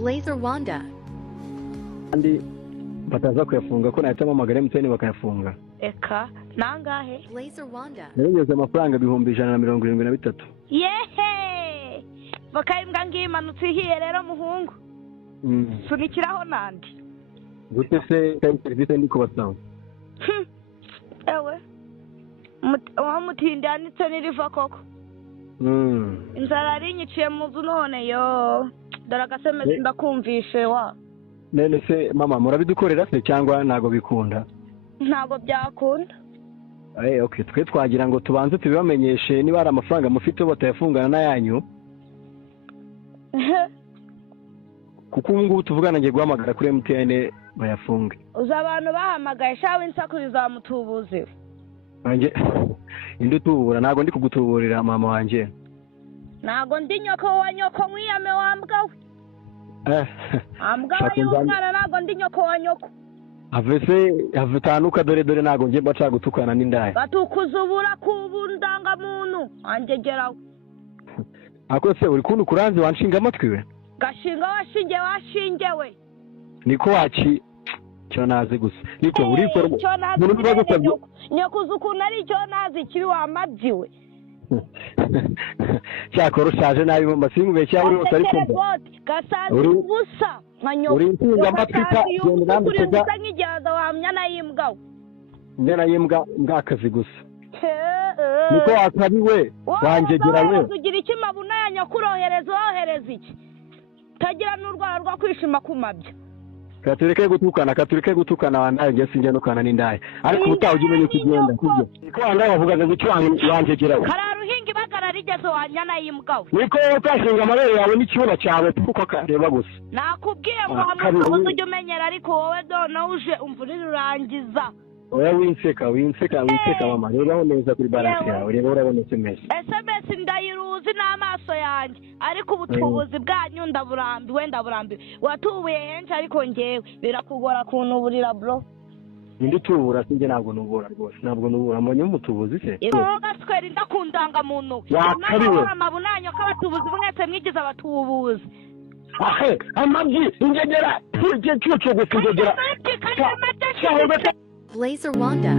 Blazer Rwanda. Kandi bataza kuyafunga ko nahitamo amagara MTN bakayafunga. Eka nangahe? Blazer Rwanda. Narengeze amafaranga 173. Yehe! Bakayimbwa ngimanutse ihiye rero muhungu. Sunikiraho nandi. Gute se kandi service ndi kubasanga. Ewe. Mutindi anitse niriva koko. Inzara rinyiciye muzu none yo. Daragasemeze ndakumvishe wa. Nene se mama murabidukorera se cyangwa nago bikunda? Ntago byakunda. Okay, twe twagira ngo tubanze tubibamenyeshe niba ari amafaranga mufite batayafungana n'ayanyu. Kuko ngubu tuvugana ngiye guhamagara kuri MTN bayafunge. Uza abantu bahamagaye shawe insakuriza mutubuze. Anje indutubura nago ndi kugutuburira mama wanje. Nago ndi nyoko wa nyoko mwiyame wambwa we. Ambwa y'umwana nago ndi nyoko wa nyoko. Avetanuka dore nago ngiye baca gutukana n'indaya. Batukuzubura kubundanga muntu angegeraho. Ako se uri kuntu kuranze wanshinga amatwi we? Gashinga washingewe. Niko waci cyo nazi gusa. Niko uri ko nyakuza ukuntu ari cyo nazi kibi wamabyiwe. Cyakoroshaje nabi mu masingu cya buri wose ari kumva. Gasazi ubusa nkanyoko. Uri ntinga amatwi ka genda nambutega. Ngijaza wamya nayimbwa. Njana yimbwa ngakazi gusa. Niko akabiwe wangegera we. Kugira iki mabuna ya nyakurohereza wohereza iki? Tagira n'urwara rwa kwishima kumabya. Katureke gutukana wandaye sinjye no kana n'indaye. Ariko ubutaho ugimenye kugenda kubyo. Niko wandaye bavugaga ngo wangegera we. Kararuhinga bagara rigeze wanyana yimbwa. Niko utashinga amabere yawe n'icyura cyawe kuko kareba gusa. Nakubwiye ngo hamwe ujye umenyera ariko wowe dona uje umvura rurangiza. Oya winseka mama rero neza kuri balance yawe rero urabonetse meza. SMS ndayiruzi n'amaso yanjye ariko ubutubuzi bwanyu ndaburambiwe watubuye henshi ariko ngewe birakugora kunuburira bro. Nindi tubura sinjye ntabwo nubura rwose ntabwo nubura mbonye umutubuzi se. Gaswera ndakundanga muntu. Yakariwe. Amabunanyo k'abatubuzi mwese mwigize abatubuzi. Amabyi ingegera cyo gusigegera. Blazer Rwanda.